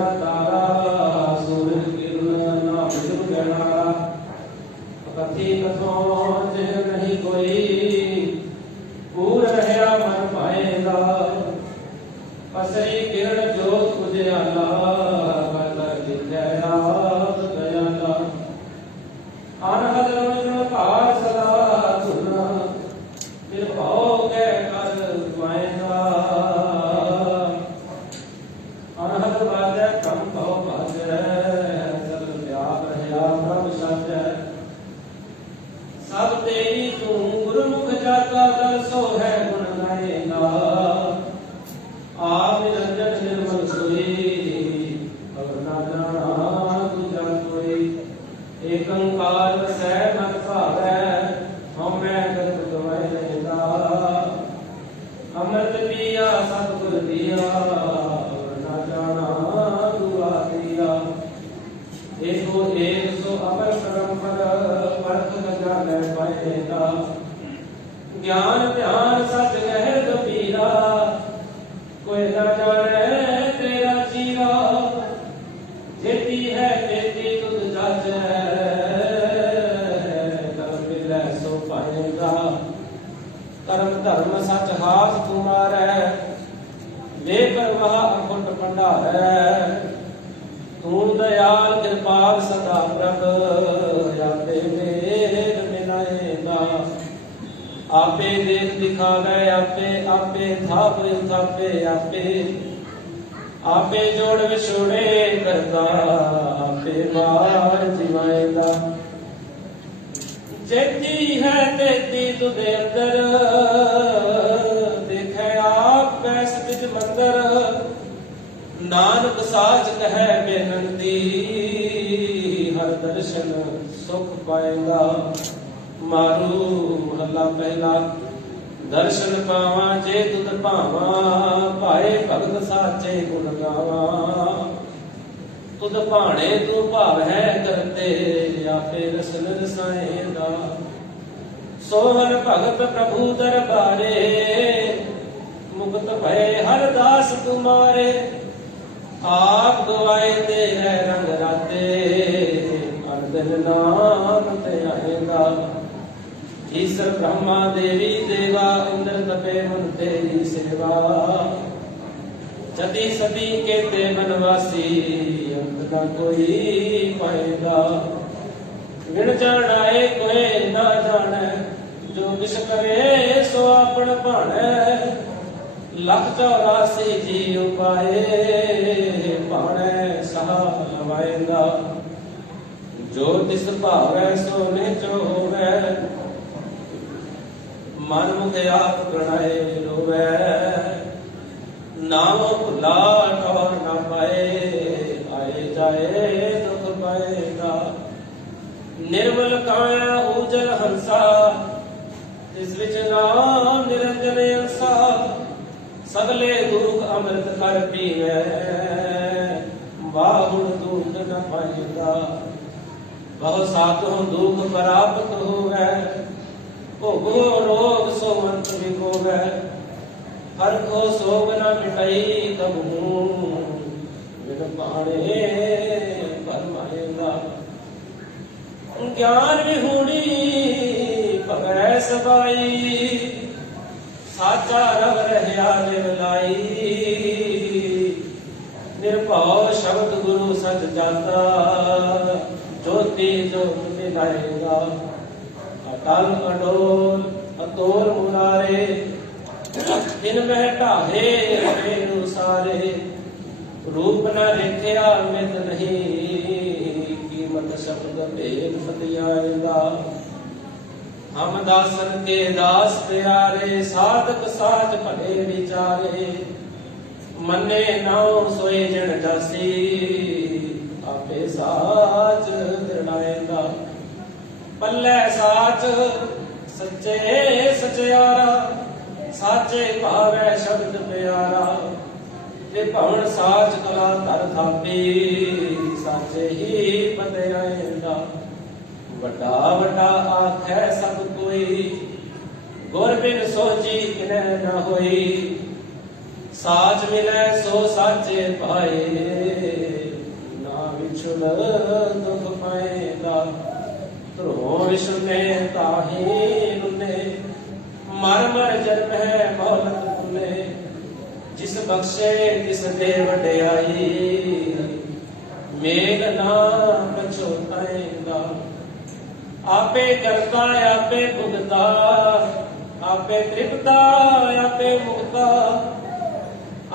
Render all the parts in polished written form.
न तारा, सूरज किरण ना बिजुल गहनारा। कथी कथों जिह नहीं कोई, पूर रहया मन पाएगा। पसरी किरण जोत उजियाला, कर दिखै आप दयाला। अनहद रमण भार सदा धुना, निर्भव कै कर पाएगा। अनहद बाजै कम कहो बाजै, सब त्याग रहया प्रभ साजै। सब तेरी तू गुरुमुख जाता, दर सो है गुण गाएगा। आप निरंजन निर्मल सोई, अब ना जाना दूजा कोई। एक अंकार वसै मन भावै, हमै गत गवाए रहता। अमृत पिया सतगुर दिया, ना जाना दुआ दिया। एको एक सो अपर परम्पर, परख न जानै पाएगा। ज्ञान ध्यान सच गहर गंभीरा, कोई न जाने तेरा चीरा। जेती है तेती तुझ जाचै, कर्म मिलै सो पाएगा। कर्म धर्म सच हाथ तुम्हारै, वे करवाह अखुट भंडारै। तू दयाल कृपाल सदा प्रभ, आपे मेल मिलाएगा। आपे देख दिखावे आपे, आपे थाप थापे आपे। आपे जोड़ विछोड़े करता, आपे मार जिवाएगा। जेती है तेती तुझे अंदर, देखे आप कैस बिज मंदर। नानक साच कहे बेनंती, हर दर्शन सुख पाएगा। मारू महला पहला, दर्शन पावा जे तुद भावा। पाए भगत साचे गुण गावा, तुद भाणे तू भाव है करते। आपे रसन रसाएगा। सोहर भगत प्रभु दरबारे, मुक्त भय हर दास तुम्हारे। आप गवाए दे है रंग राते, हर दिन नाम ते आएगा। ईश्वर ब्रह्मा देवी देवा, इंद्र तपे मन तेरी सेवा। जति सती के ते बनवासी, अंत न कोई पाएगा। विण जानाए कोई ना जाने, जो किस करे सो अपन भाणै। लख 84 जी उपाए, भाणै सहा लवाएगा। जो तिस भावै सो निज होवै, मन मुख आप प्रणाय रोवै। नाम भुला ठौर न पाए, आए जाए दुख पाएगा। निर्मल काया उजल हंसा, तिस विच नाम निरंजन अंसा। सगले दुख अमृत कर पीवै, बाहुड़ दुख न पाएगा। बहु साधु दुख प्राप्त होवै, भोगो रोग सो अंत विकोवै। हर को सोग न मिटाई कबहू, बिन पाणे फरमाएगा। ज्ञान विहूणी भगै सबाई, साचा रव रहया निर्लाई। निर्भव शब्द गुरु सच जाता, ज्योति ज्योत मिलाएगा। अटल अडोल अतोल मुरारे, इनमें ढाहे रेणु सारे। रूप न रेखिया मित नहीं, कीमत शब्द भेद फतियाएगा। हम दासन के दास प्यारे, साधक साच भले विचारे। मन्ने नाउ सोए जन जासी, आपे साच दृढ़ाएगा। पल्ले साच सच्चे सचयारा, साचे भावै शब्द प्यारा। ते भवन साच कला धर थापी, साचे ही पतियाएगा। वड्डा वड्डा आखै सब कोई, गुर बिन सोची किनै न होई। साच मिलै सो साचे पाए, ना विछुड़ दुख पाएगा। ध्रुवों विछुड़े ताहि नुने, मर मर जन्म है मौलत पुने। जिस बख्शे तिस दे वड्याई, मेघ ना पछोताएगा। आपे करता आपे भुगता, आपे तृप्ता आपे मुक्ता।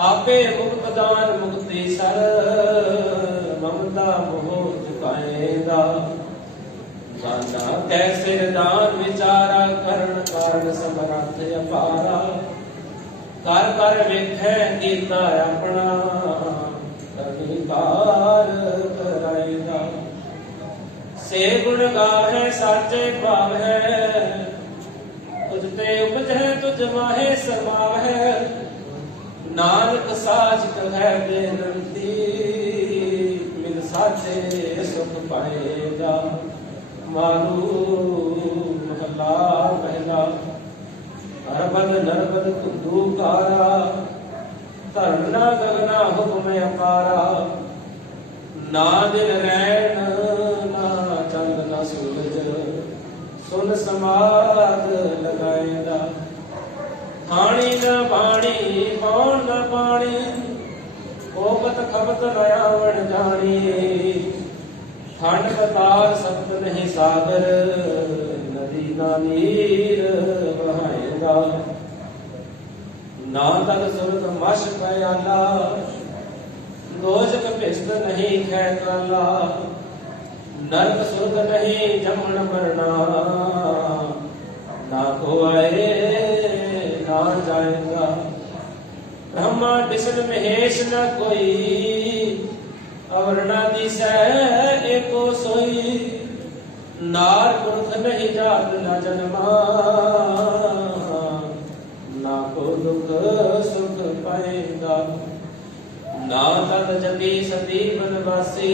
आपे मुक्त दान मुक्ति सर, ममता मोह चुकाएगा। दाना कैसे दान विचारा, करण कारण समर्थ अपारा। कर कर वेखै कीता अपना, करनीकार कराएगा। से गुण गाहे साचे पावै, तुझते उपजै तुझ माहे समावै। नानक साच कहे बेनंती, मिल साचे सुख पाएगा। मारू महला पहला, अरबद नरबद कुंदू कारा। धरना गगना हुक्म अपारा, ना दिन रैन ना चंद ना सूरज। सुन समाद लगाएगा। खाणी न बाणी पौन न पानी, कोपत खपत न आवण जानी। खंड पताल सप्त नहीं सागर, नदी ना नीर बहाएगा। ना तक सुरत मश पयाला, दोजक भिस्त नहीं खैकाला। नरक सुरत नहीं जमन मरना, ना को आए ना जाएगा। ब्रह्मा विष्णु महेश न कोई, अवर न दिसै एको सोई। नार पुरख नहीं जात न जन्मा, ना को दुख सुख पाएगा। ना तद जपी सती बनवासी,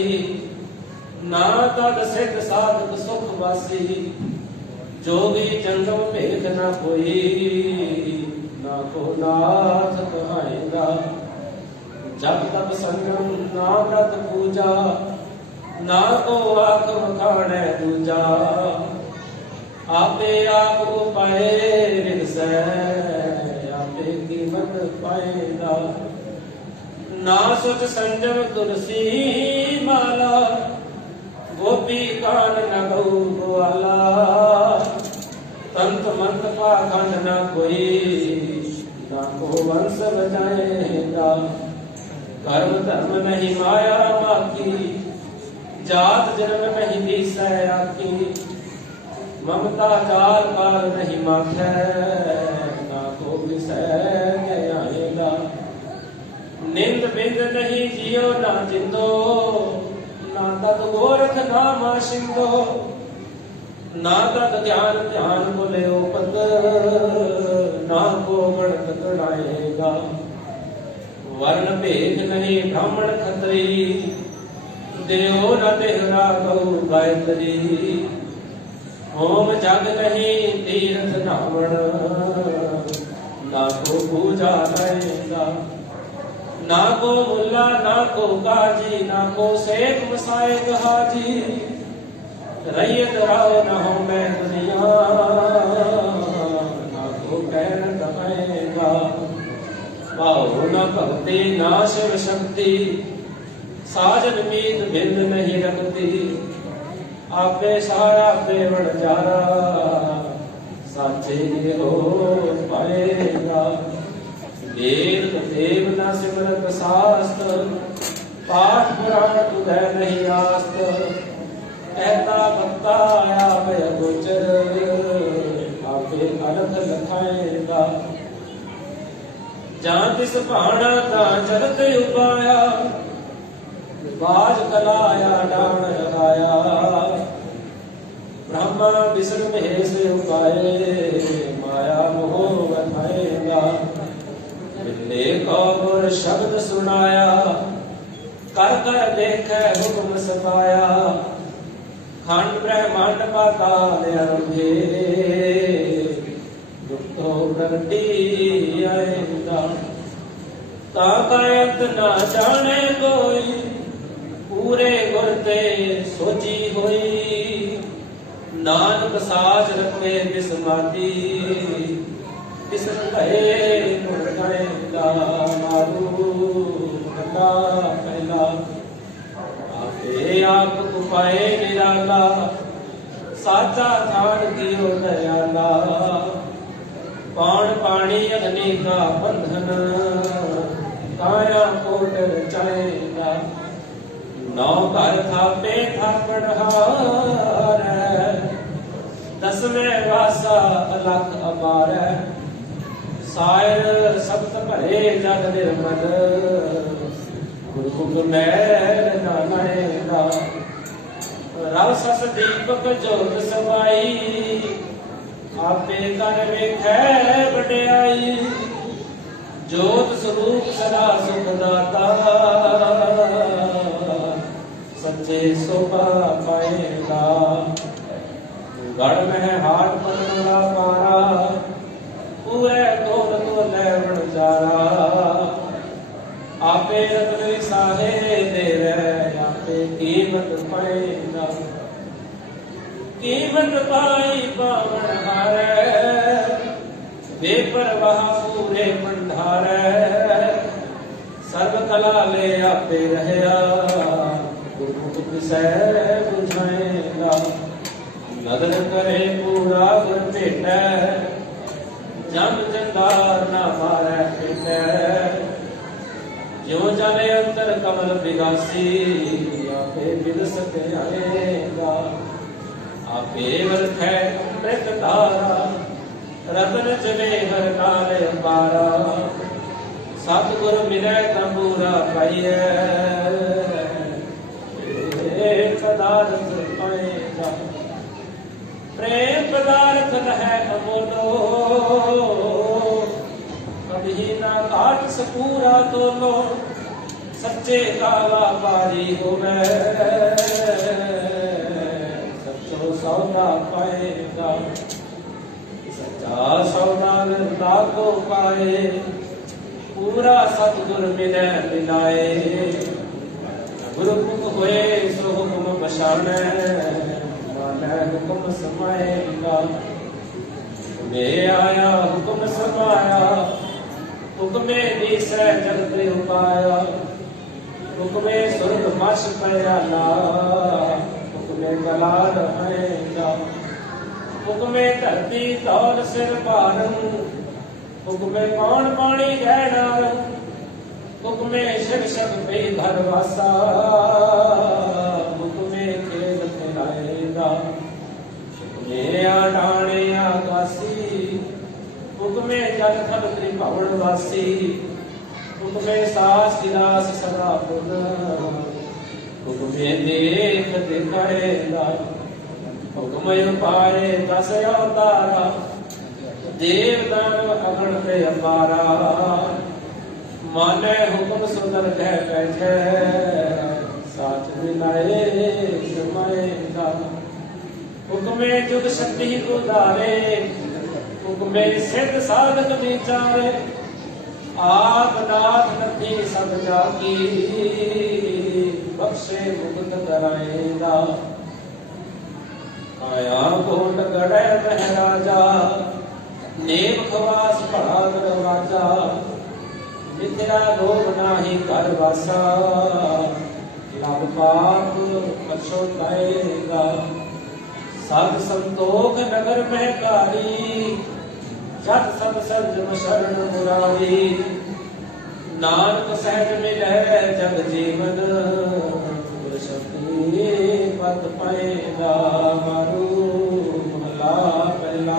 ना तद सिद्ध साधक सुख वासी। जोगी जंगम भेद न कोई, ना को नाथ कहाएगा। जब तब संगम ना व्रत पूजा, ना को आख मखाणे दूजा। आपे आप उपाय विरसै, आपे कीमत पाएगा। ना सोच संजम तुलसी माला, गोपी कान न गौ ग्वाला। तंत मंत पाखंड न कोई, ना को वंश बजाएगा। कर्म धर्म नहीं माया माकी, जात जन्म नहीं दिसै आखी। ममता जाल पाल नहीं माथै, ना को विसै आएगा। निंद बिंद नहीं जियो ना जिंदो, ना तद गोरख नाम सिंधो। ना तद ज्ञान ध्यान बोले पद, ना को गणत गणाएगा। वर्ण भेद नहीं ब्राह्मण खत्री, देव न देहरा गौ गायत्री। होम जग नहीं तीर्थ नावण, ना को पूजा लाएगा। ना को मुल्ला ना को काजी, ना को शेख मसायक हाजी। रैयत राव न हो मैं दुनिया, ना को कहन कमाएगा। पाओ न भक्ति ना शिव शक्ति, साजन मीत भिंद नहीं रखती। आपे सारा पेवड़ जारा, साचे हो पाएगा। वेद देव न सिमरत शास्त्र, पाठ पुराण तुझे नहीं आस्त। कहता भक्ता आया भय गोचर, आपे अलख लखाएगा। जहाँ तिस भाणा तहाँ चलत उपाया, बाज कलाया डाण लगाया। ब्रह्मा विष्णु महेश उपाये, माया मोह बधाएगा। बिल्ले को गुर शब्द सुनाया, कर कर देखे हुक्म सताया। खंड ब्रह्मांड पाताल अरंभे, दुख तो प्रगटी आएगा। ताकायत ना जाने कोई पूरे गुर ते सोची होई नानक साज रखे बिस्माती बिसन भये मुर गएगा मारू कला पहला आपे आप कुपाए निराला साचा थान कियो दयाला पाण पानी अग्नि का बंधन काया कोट रचाएगा नौ घर थापे थापड़ हार दसवें वासा अलख अपार सायर सप्त भरे जग निर्मल गुरमुख मैल ना लड़ेगा रव सस दीपक जोत समाई आपे कर वेखै वड्याई जोत स्वरूप सदा सुख दाता सच्चे सोपा पाएगा गढ़ में हाट पकड़ा पारा पूरे तोल तो लैवण जारा आपे रतन साहे देवे आपे कीमत पाएगा कीमत पाई पावन हारे बेपरवाह पूरे भंडारे सर्व कला ले आपे रहया गुरमुख विषय बुझाएगा नदर करे पूरा गुर भेटै जम जंदार ना मारै पेटै जो जाने अंतर कमल विगासी आपे विलसत आएगा आपे वरखै अमृत धारा रतन जने हर काल अपारा सतगुर मिलै तंबूरा पाइए पदार्थ पाएगा प्रेम पदार्थ है अमोलो कभी ना काट सकूरा दोनों सच्चे का व्यापारी हो सच्चो सौदा पाएगा सच्चा सौदा निर्दा को पाए पूरा सतगुर मिले मिलाए गुरुमुख होए सो हुक्म बशाने माने हुक्म समाएगा मैं आया हुक्म समाया हुक्मे दिसै जगत उपाया हुक्मे सुरग मश पयाला हुक्मे कला रहेगा हुक्मे धरती तौल सिर पारन हुक्मे कौन पानी गहना हुक्मे शिव शब पे घर वासा हुक्मे खेल खिलाएगा हुक्मे आडाणे आकाशी हुक्मे जल थल त्रिभुवन वासी हुक्मे सास गिलास सदा पुन हुक्मे देख दिखाएगा हुक्म पारे दस अवतारा देव दानव अगण पे अपारा माने हुक्म सुंदर कह बैठे साथ मिलाए समाएगा हुक्मे जुग शक्ति उदारे हुक्मे सिद्ध साधक विचारे आप नाथ नथी सब जाकी बख्शे मुक्त कराएगा आया कोट गढ़े महराजा नेम खवास पढ़ा दरवाजा मिथिला लोभ नाही कर वासा लब पाप पछोताएगा सब संतोख नगर में कारी जत सब संजम शरण मुरारी नानक सहज मिले जग जीवन शक्ति पद पाएगा मारू महला पहला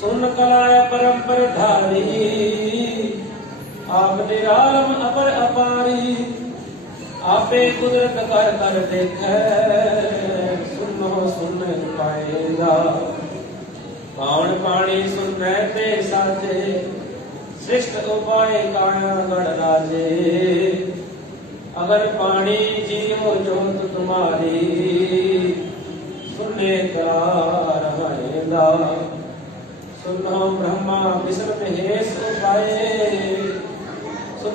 सुन कलाय परंपर धारी आप निरालम अपर अपारी आपे कुदरत कर कर देखे सुनो सुन पाएगा पावन पानी सुनने ते साथे श्रेष्ठ उपाय काया गढ़ राजे अगर पानी जियो जोत तुम्हारी सुनने का रहेगा सुनो ब्रह्मा विष्णु महेश उपाय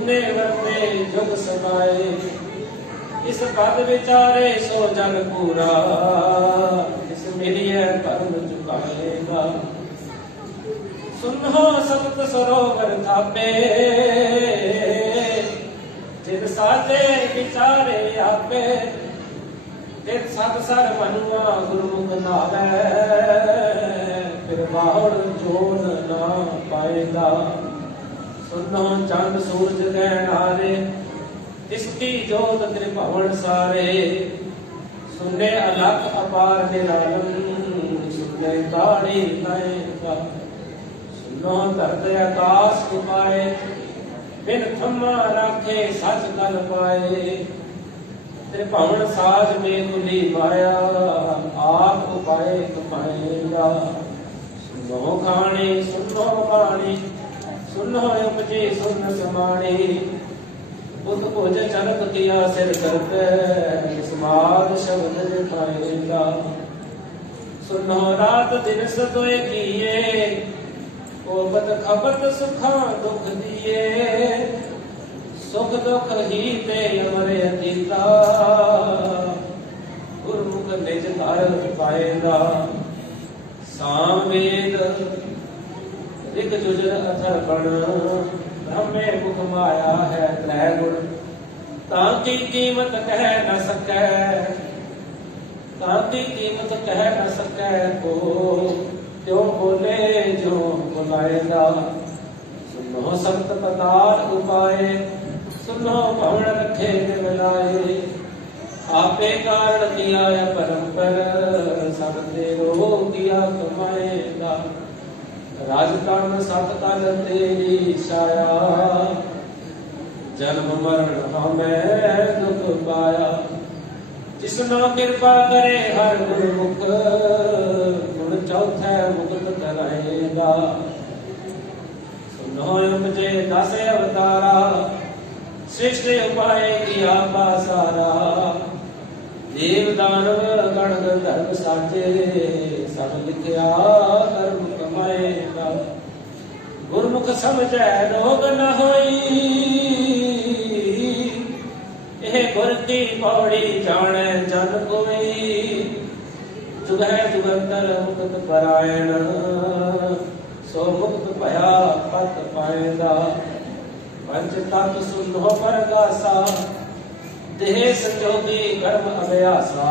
तुमने वरते जुग समाए, इस पद विचारे सो जग पूरा, इस मिलिए धर्म चुकाएगा। सुनो सप्त सरोवर थापे, जिन साजे विचारे आपे, जिन सब सर मनुआ गुरुमुख नावे, फिर बाहुड़ जोन ना पाएगा। सुनो चंद सूरज गहनारे, इसकी जोत त्रिभुवन सारे, सुने अलख अपार निरालम, सुने ताड़ी गाएगा। सुनो धरते आकाश उपाए, बिन थमा राखे सच कल पाए, त्रिभुवन साज में खुली माया, आप उपाय कमाएगा। सुनो खानी सुनो बाणी, सुनो उपजी सुन समाणी, बुद्ध भोज चरक किया सिर करते, समाज शब्द पाएगा। सुनो रात दिन सतोए किए, ओबत खपत सुखा दुख दिए, सुख दुख ही ते अमरे अतीता, गुरमुख निज घर पाएगा। साम वेद ऋग जुजर अथर बण, ब्रह्मे मुख माया है त्रय गुण, ताकि कीमत कह न सकै, ताकि कीमत कह न सकै को, त्यों बोले जो बुलाएगा। सुनो सप्त पदार्थ उपाय, सुनो भवन रखे मिलाए, आपे कारण किया परम्पर, सब तेरो किया कमाएगा। राजतन सत कल तेरी छाया, जन्म मरण हमें दुख पाया। जिसना कृपा करे हर गुरमुख, गुण चौथे मुकुट कराएगा। सुनो मुझे 10 अवतारा, सृष्टि उपाय किया पासारा, देव दानव गण गंधर्व साचे, सब लिखिया कर्म कमाएगा। गुरमुख समझै रोग न होई, यह गुर की पौड़ी जाने जन कोई, जुगह जुगंतर मुक्त परायण, सो मुक्त भया पत पाएगा। पंच तत्व सुनो परगासा, देह संजोगी कर्म अभ्यासा,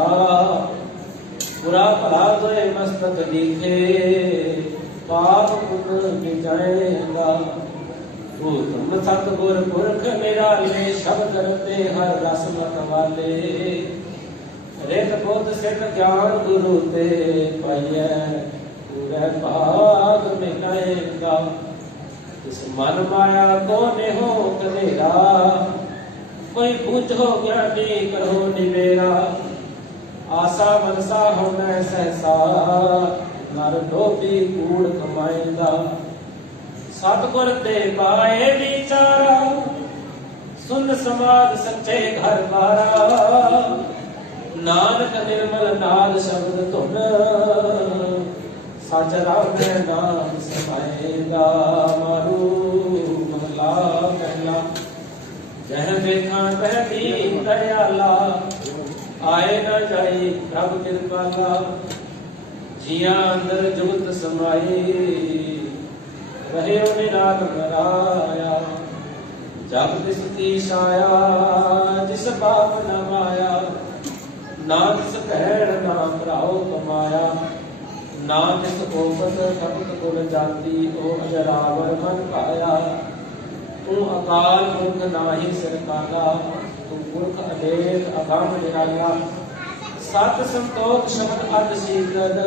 बुरा भला दोए मस्तक लिखे, पाप पुण्य मिटाएगा। भूतम सतगुर पुरख निराले, शब्द रते हर रस मत वाले, रेत बोध सिद्ध ज्ञान गुरु ते पाइए, पूरे भाग मिटाएगा। इस मन माया को नेहो कनेरा, कोई पूछो ज्ञानी करो निवेरा। आशा मनसा होने सहसा, नर डोबी कूड़ कमाएगा। सतगुर ते पाए विचारा, सुन समाज सच्चे घर बारा। नानक निर्मल नाद शब्द धुन, सच राम नाम समाएगा। मारू महला महला, जह देखा तह दीन दयाला, आए न जाए प्रभु कृपाला। जिया अंदर जुगत समाई, रहे निराग मराया। जब तिसकी छाया, जिस बाप न माया। ना तिस भैण ना भराओ कमाया। ना तिस ओपत खपत कुल जाती, ओ अजरावर मन पाया। तू अकाल पुरख नाही सिर काला, तू पुरख अलेख अगम निराला। सत संतोख शब्द अद शीतल,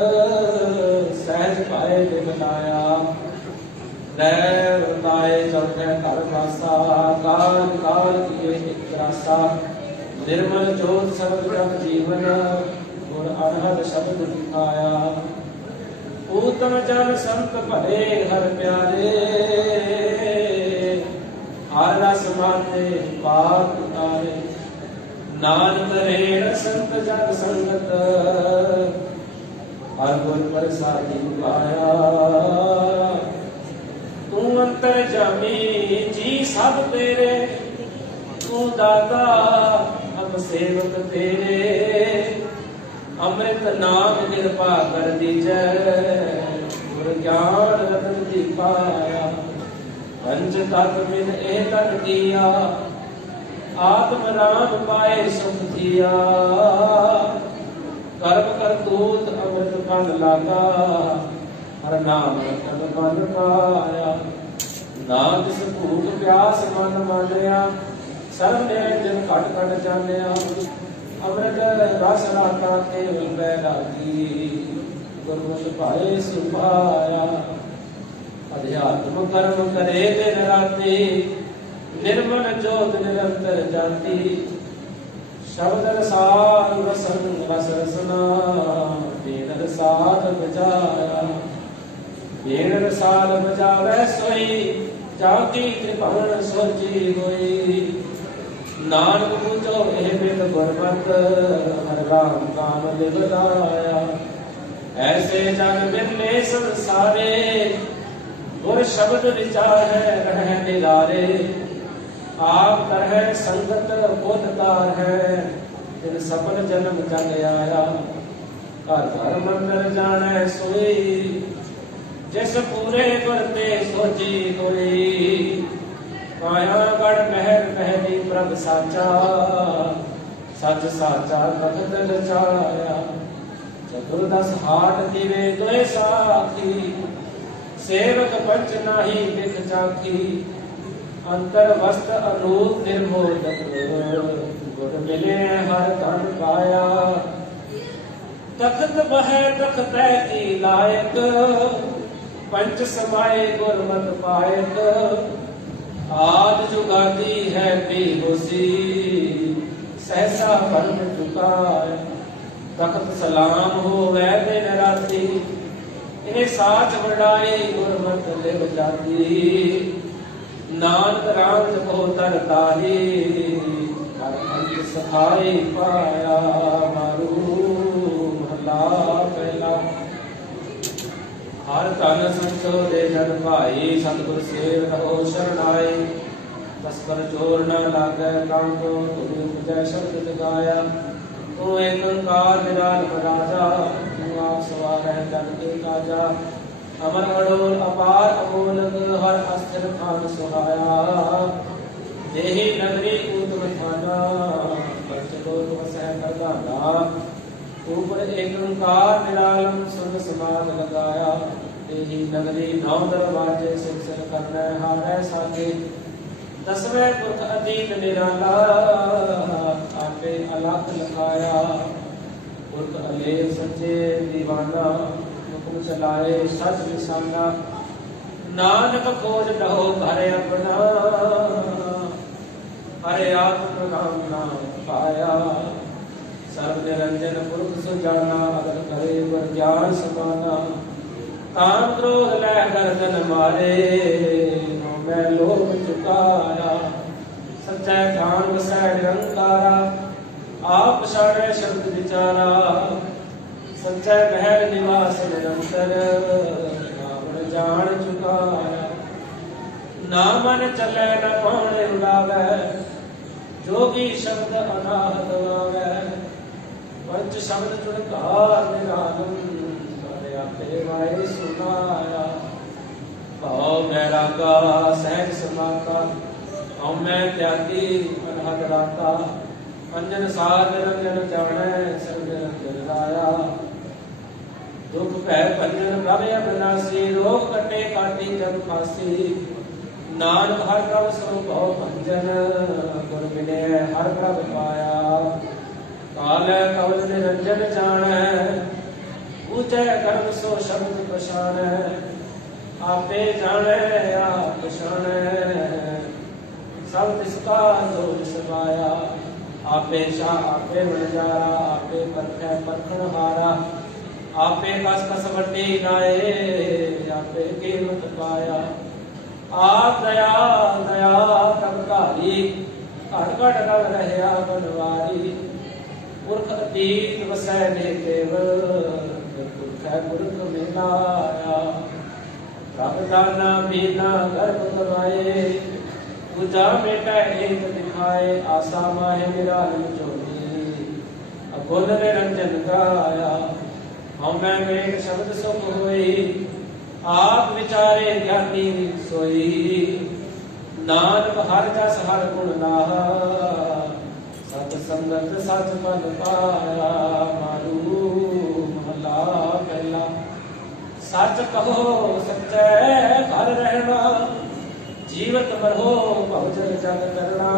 सहज पाए बिमलाया। लय चौथे घर वासा, काल काल किए एक रासा। निर्मल जोत शब्द जग जीवन, गुर अनहद शब्द दिखाया। पूतन जन संत भले हर प्यारे, हर रस माते पाप उतारे। नानक रेण संत जग संगत, हर गुर प्रसादी पाया। तू अंतर जामी जी सब तेरे, तू दाता अब सेवक तेरे। अमृत नाम कृपा कर दीजै, गुर ज्ञान रतन दीपाया। पंच तत्व बिन एह तन किया, आत्म नाम पाए सुख थिया। कर्म करतूत अमृत फल लागा, हर नाम रतन मन पाया। नाम जिस भूख प्यास मन मानिया, सर्व निरंजन घट घट जानिया। अमृत रस राता केवल बैरागी, गुरमति पाए सुभाया। अध्यात्म कर्म करे दिन राति, निर्मल ज्योत निरंतर जाति। शब्द रसाल रसन रस रसना, बेन रसाल बजाया। बेन रसाल बजावै सोई, जाकी कृपाण सोची होई। नानक पूछो एह बिन गुरमत, हर राम काम लिव लाया। ऐसे जन मिले संसारे, गुर शब्द विचार रह निरारे। आप तरह संगत बोधकार है, तिन सफल जन्म जग आया। घर घर मंदिर जाने सोई, जिस पूरे करते सोची कोई। काया गढ़ महर महली प्रभ साचा, सच साचा तखत रचाया। चतुर्दश हाट दिवे दोए साखी, सेवक पंच नाही बिख चाखी। अंतर वस्त्र अनूप निर्मोदक, गुर मिले हर धन पाया। तखत बह तखत की लायक, पंच समाये गुरमत पायक। आद जुगादी है बेहोशी, सहसा परम चुकाय। तखत सलाम हो वै दिन राती, इन्हें साच बढ़ाई गुरमत लिव जाती। नानक राम जपो तर तारी, हर अंत सखाई पाया। मारू महला पहला। हर तन संतो दे जन भाई, सतगुर सेव रहो शरणाई। तस्कर चोर न लागै काम को, तुम उपजै शब्द जगाया। तू एक ओंकार निराल राजा, तू आप सवार है जन के काजा। अमर अडोल अपार अमोलक, हर अस्थिर खान सुहाया। देहि नगरी ऊतम थाना, पंचलोक वसै करदाना। ऊपर एक ओंकार निरालम, सुन समाग लगाया। देहि नगरी नौ दरवाजे, सिर करनै हारै साजे। दसवें पुरख अतीत निराला, आपे अलख लखाया। पुरख अलेख सच्चे दीवाना, हुक्म चलाए सच निशाना। नानक खोज रहो घर अपना, हरे आत्म नाम नाम पाया। सर्व निरंजन पुरख सुजाना, अगर करे वर ज्ञान समाना। काम क्रोध लै गर्दन मारे, मैं लोभ चुकाया। सच्चा ठान बसै निरंकारा, आप पछाड़े शब्द विचारा। सच्चा महल निवास निरंतर, रावण जान चुकाया। ना मन चले न पाने उड़ावे, जोगी शब्द अनाहत गावे। पंच शब्द चुड़कार निरालम, आपे वाय सुनाया। भाव मैरा का सहज समाता, हम मैं त्यागी अनहद राता। अंजन सार निरंजन जाने, सर्व निरंजन राया। दुख भय भंजन प्रभ अविनाशी, रोग कटे काटी जग फासी। नानक हर प्रभ सो भव भंजन, गुर मिले हर प्रभ पाया। काल कवल निरंजन जाने, ऊंचे कर्म सो शब्द पछाण। आपे जाने आप पछाणे, सब तिसका जो समाया। आपे शाह आपे वणजारा, आपे परखै परखण हारा। आपे कस कस वड्डी नाए, आपे कीमत पाया। आप दया दया तब धारी, घट घट रव रहया बनवारी। पुरख अतीत वसै ने केवल, पुरख पुरख मिलाया। प्रभ दाना बीना गर्भ गवाए, पूजा बेटा एक दिखाए, आशा माहे निराल जोड़ी, अगोल निरंजन गाया। हम मेघ शब्द सुख होई, आप विचारे ज्ञानी सोई, नानक हर जस हर गुण गाहा, सत संगत सच पद पाया। मारू महला पहला, सच कहो सच्चै घर रहना, जीवत मरहो बहुजन जग करना।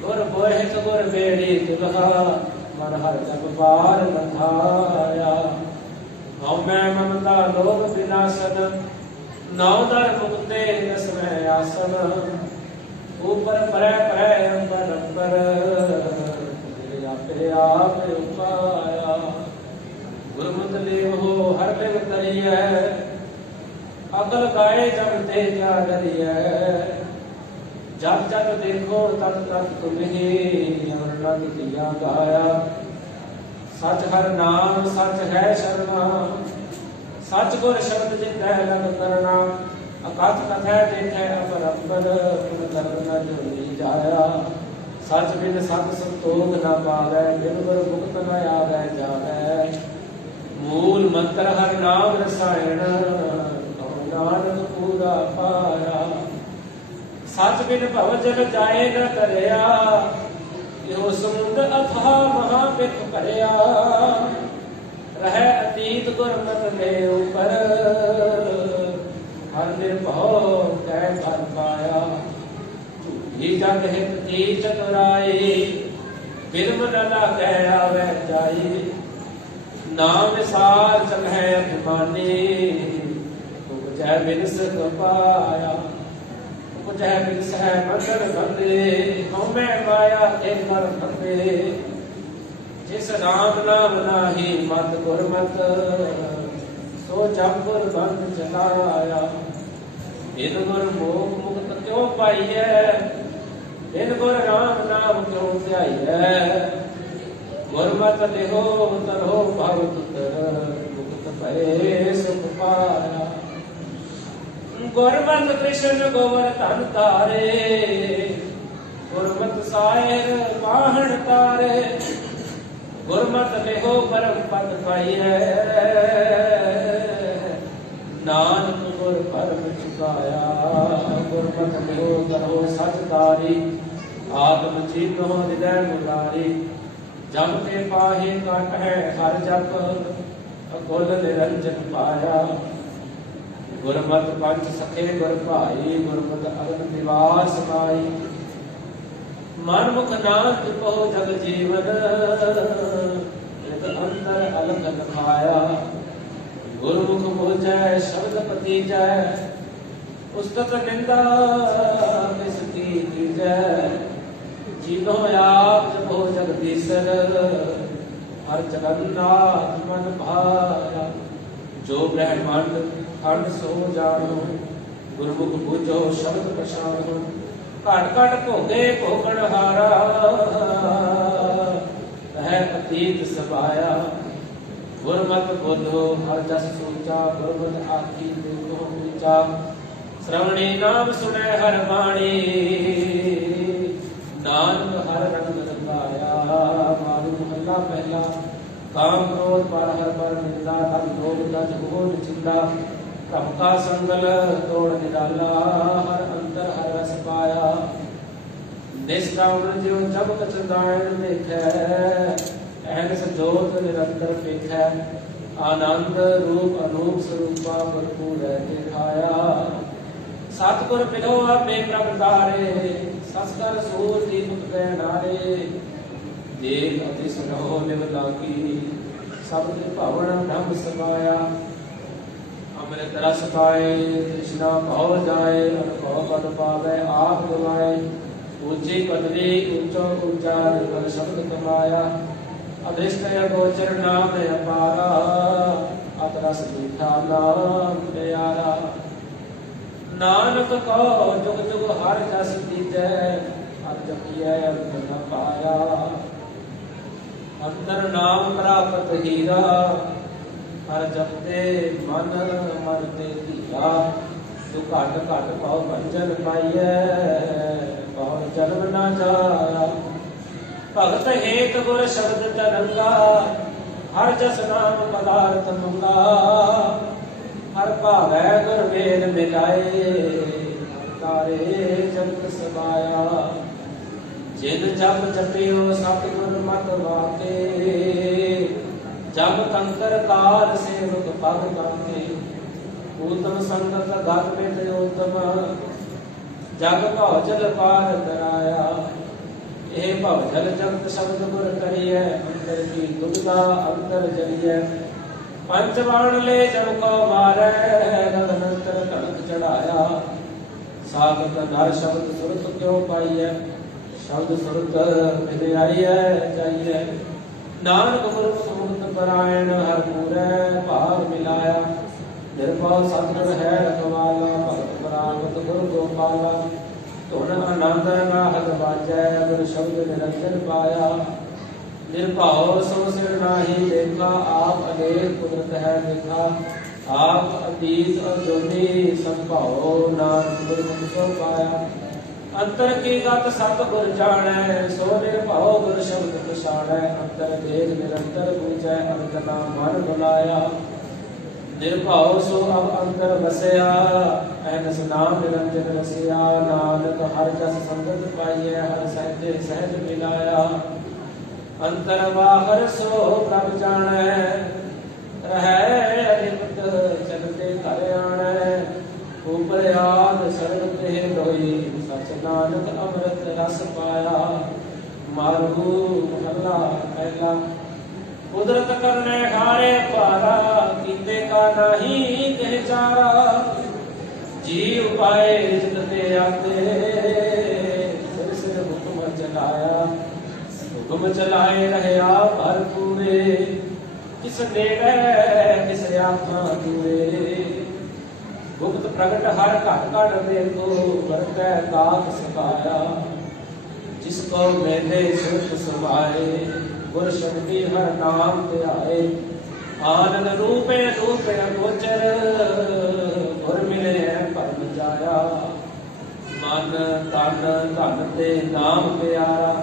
गुर बोहित गुर बेड़ी दुल्हा, मन हर जग बार बंधाया। हमै ममता लोभ विनाशन, नौ दर मुक्ते दसवें आसन। ऊपर परै परै अंबर अंबर, आपे आप उपाया। गुरमत लेव हो हर बिल करिय, अकल गाए जब ते क्या करिय। जब जब देखो तब तब तुम्ही, अमरनाथ दिया गाया। सच हर नाम सच है शरणा, सच गुर शब्द जितै लग करना। अकथ कथै देखै अपरंबर, पुन कर्म न जोई जाया। सच बिन सत संतोख न पावै, बिन गुर मुक्त न आवै जावै। मूल मंत्र हर नाम रसायन, नानक पूरा पाया। सच बिन भव जल जाए न तरया, यो समुद्र अथाह महा बिख भरया। रह अतीत गुरमत के ऊपर, हर निर्भव जय फल पाया। ही जग हित की चतुराई, बिरम न लागै आवै जाई। नाम विसार चलहै अभिमानी, उपजै बिन सुख पाया। उपजै बिन सह मंडल बंदे, हमै माया के मर बंदे। जिस राम नाम नाही मत गुरमत, सो जग गुर बंद चलाया। बिन गुर मोख मुक्त क्यों पाइयै, बिन गुर राम नाम क्यों ध्याइयै। गुरमत लिहो तरहो भव तुतर, मुक्त भये सुख पाया। गुरमत कृष्ण गोवर्धन तारे, गुरमत साहिर वाहन तारे। गुरमत लिहो परम पद पाइयै, नानक गुर परम चुकाया। गुरमत लिहो तरहो सच तारी, आत्म चीतो हृदय मुरारी। जब के पाहे काट है हर जप, अकुल निरंजन पाया। गुरमत पंच सखे गुर भाई, गुरमत अगन निवास माई। मन मुख नाथ कहो जग जीवन, एक अंतर अलग लखाया। गुरमुख बोझै शब्द पतीजै, उस्तत निंदा किसकी कीजै। जीनो आप जपो जगदीशर, हर जगन्नाथ मन भाया। जो ब्रह्मांड खंड सो जानो, गुरमुख बूझो शब्द पछानो। घट घट भोगे भोगण हारा, वह अतीत सभाया। गुरमत बोलो हर जस सोचा, गुरमत आखी देखो ऊंचा। श्रवणी नाम सुनै हर वाणी, नानक हर रंग रंगाया। मारू महला पहला, काम क्रोध पर हर पर निंदा। धन लोभ न जगो निचिंदा, भ्रम का संगल तोड़ निराला। हर अंतर हर रस पाया। निष्काम जो जब कछ दायण देखै, अहन जोत निरंतर पेखै। आनंद रूप अनूप स्वरूपा, भरपूर दिखाया। सतगुर मिलो आपे प्रभ तारे, सस्कर सूर दीपक कै नारे। देख अति सुनो निव लागी, सब भवन ब्रह्म समाया। अमृत रस पाए तृष्णा भव जाए, अनुभव पद पावै आप गवाए। ऊंची पदवी ऊंचो ऊंचा, निर्मल शब्द कमाया। अदृष्ट गोचर नाम अपारा, अतरस मीठा नाम प्यारा। नानक को जुग जुग हर जस दीजै, हर जपियै अंत न पाया। अंतर नाम प्राप्त हीरा, ਹਰ ਜਪਤੇ ਮਨ ਮਨ ਤੇ ਧੀਆ, ਤੂੰ ਘਟ ਘਟ ਪਾਉ ਭੰਜਨ ਪਾਈਐ, ਪਾਉ ਜਨਮ ਨਾ ਜਾਇਆ। ਭਗਤ ਹੇਤ ਗੁਰ ਸ਼ਬਦ ਤਰੰਗਾ, ਹਰ ਜਸ ਨਾਮ ਪਦਾਰਥ ਮੰਗਾ। ਹਰ ਭਾਵੈ ਗੁਰ ਵੇਦ ਮਿਲਾਏ, ਤਾਰੇ ਜਗਤ ਸਮਾਇਆ। ਜਿਨ ਜਪ ਜਪਿਓ ਸਤਿਗੁਰ ਮਤਿ ਵਾਕੇ, ਜਪ ਤੰਤਰ ਕਾਰ ਸੇਵਕ ਪਗ ਕਾਕੇ। ਊਤਮ ਸੰਗਤ ਗਤ ਮਿਟ ਊਤਮ, ਜਗ ਭਉ ਜਲ ਪਾਰ ਕਰਾਇਆ। ਇਹ ਭਵ ਜਲ ਜਗਤ ਸ਼ਬਦ ਗੁਰ ਕਰੀਐ, ਅੰਤਰ ਕੀ ਦੁਬਿਧਾ ਅੰਤਰ ਜਲੀਐ। ਪੰਚ ਬਾਣ ਲੈ ਜਮ ਕੋ ਮਾਰੈ, ਨੰਤਰ ਕਲਕ ਚੜਾਇਆ। ਸਾਗਤ ਨਰ ਸ਼ਬਦ ਸੁਰਤ ਕਿਉ ਪਾਈਐ, ਸ਼ਬਦ ਸੁਰਤ ਮਿਲ ਆਈਐ ਜਾਈਐ। ਨਾਨਕ ਗੁਰਮੁਖ ਮੁਕਤ ਪਰਾਇਣ, ਹਰ ਪੂਰੈ ਭਾਵ ਮਿਲਾਇਆ। ਨਿਰਭਉ ਸਤਿਗੁਰ ਹੈ ਰਖਵਾਲਾ, ਭਗਤ ਪਰਾਗਤ ਗੁਰ ਗੋਪਾਲਾ। ਧੁਨ ਆਨੰਦ ਨਾਹਦ ਬਾਜੈ, ਗੁਰ ਸ਼ਬਦ ਨਿਰੰਜਨ ਪਾਇਆ। ਨਿਰਭਉ ਸੋ ਸਿਰ ਨਾਹੀ ਦੇਖਾ, ਆਪ ਅਨੇਕ ਕੁਦਰਤ ਹੈ ਦੇਖਾ। ਆਪ ਅਤੀਤ ਅਜੋਨੀ ਸੰਭਾਉ, ਨਾਨਕ ਗੁਰਮੁਖ ਸੋ ਪਾਇਆ। ਅੰਤਰ ਕੀ ਗਤ ਸਤਿਗੁਰ ਜਾਣੈ, ਸੋ ਨਿਰਭਉ ਗੁਰ ਸ਼ਬਦ ਪਛਾਣੈ। ਅੰਤਰ ਦੇਖ ਨਿਰੰਤਰ ਬੂਝੈ, ਅੰਤਨਾ ਮਨ ਬੁਲਾਇਆ। ਨਿਰਭਉ ਸੋ ਅਬ ਅੰਤਰ ਵਸਿਆ, ਐਨਸ ਨਾਮ ਨਿਰੰਜਨ ਰਸਿਆ। ਨਾਨਕ ਹਰ ਜਸ ਸੰਗਤ ਪਾਈਐ, ਹਰ ਸਹਿਜੇ ਸਹਿਜ ਮਿਲਾਇਆ। ਅੰਤਰ ਬਾਹਰ ਸੋ ਪ੍ਰਭ ਜਾਣੈ, ਰਹੈ ਅਨਿਮਤ ਚਲਤੇ ਘਰ ਆਣੈ। ਉਪਰ ਆਦ ਸਰਬ ਤੇ ਲੋਈ, ਸਚ ਨਾਨਕ ਅੰਮ੍ਰਿਤ ਰਸ ਪਾਇਆ। ਮਾਰੂ ਮਹੱਲਾ ਪਹਿਲਾ। ਕੁਦਰਤ ਕਰਨੇ ਹਾਰੇ ਭਾਰਾ, ਕੀਤੇ ਕਾ ਨਾਹੀ ਕਹਿ ਚਾਰਾ। ਜੀ ਉਪਾਏ ਰਿਜਕ ਤੇ ਆਤੇ, ਸਿਰ ਸਿਰ ਹੁਕਮ ਚਲਾਇਆ। ਹੁਕਮ ਚਲਾਏ ਰਹਿਆ ਭਰ ਪੂਰੇ, ਕਿਸ ਨੇੜੇ ਕਿਸ ਆਖਾਂ ਦੂਰੇ। ਗੁਪਤ ਪ੍ਰਗਟ ਹਰ ਘਟ ਘਟ ਦੇਖੋ, ਵਰਤੈ ਦਾਤ ਸਕਾਇਆ। ਜਿਸ ਕੋ ਮੇਲੇ ਸੁਰਤ ਸਮਾਏ, ਗੁਰ ਸ਼ਬਦੀ ਹਰ ਨਾਮ ਧਿਆਏ। ਆਨੰਦ ਰੂਪੇ ਰੂਪੇ ਗੋਚਰ, ਗੁਰ ਮਿਲੇ ਭਰਮ ਜਾਇਆ। ਮਨ ਤਨ ਧਨ ਤੇ ਨਾਮ ਪਿਆਰਾ,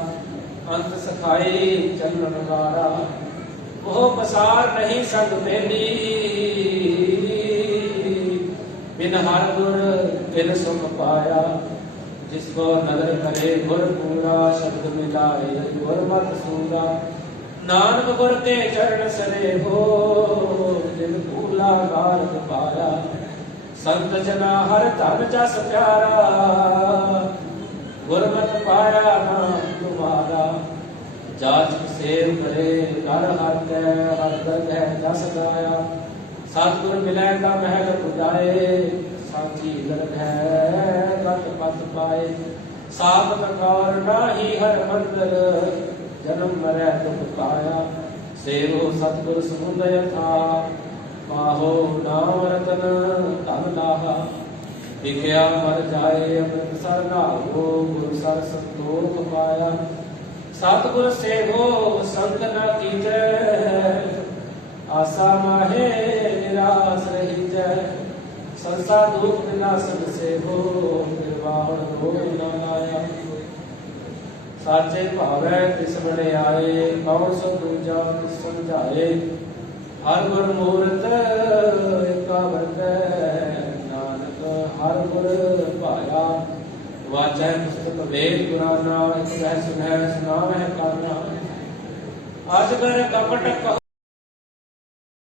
ਅੰਤ ਸਖਾਈ ਚੰਨਨ ਵਾਰਾ। ਉਹ ਪਸਾਰ ਨਹੀਂ ਸੰਗ ਮੇਲੀ, ਬਿਨ ਹਰ ਗੁਰ ਬਿਨ ਸੁਖ ਪਾਇਆ। जिस को नदर करे गुर पूरा, शब्द मिलाए गुर मत सूरा। नानक गुर के चरण सरे हो, जिन भूला गारद पाया। संत जना हर धन जस प्यारा, गुरमत पाया नाम तुम्हारा। जाच सेव करे कर हर कै, हर दर्द है जस गाया। सतगुर मिलै का महल पुजाए, साची दर्द है गत पत पाए। साबत कौर नाही हर मंदर, जन्म मरै दुख पाया। सेवो सतगुर समुदय था, पाहो नाम रतन धन लाहा। विख्या मर जाए अमृत सर नाहो, गुरु सर संतोख पाया। सतगुर सेवो संत न कीजै, आसा माहे निराश रही जय। संसार दुख विनाशन से हो, निर्वाण रोग न लाया। साचे भावै तिस बड़े आए, कौन सो दूजा तिस समझाए। हर गुर मूरत एका वरतै, नानक हर गुर भाया। वाचै पुस्तक वेद पुराना, एक कह सुनै सुनावै काना। अजगर कपट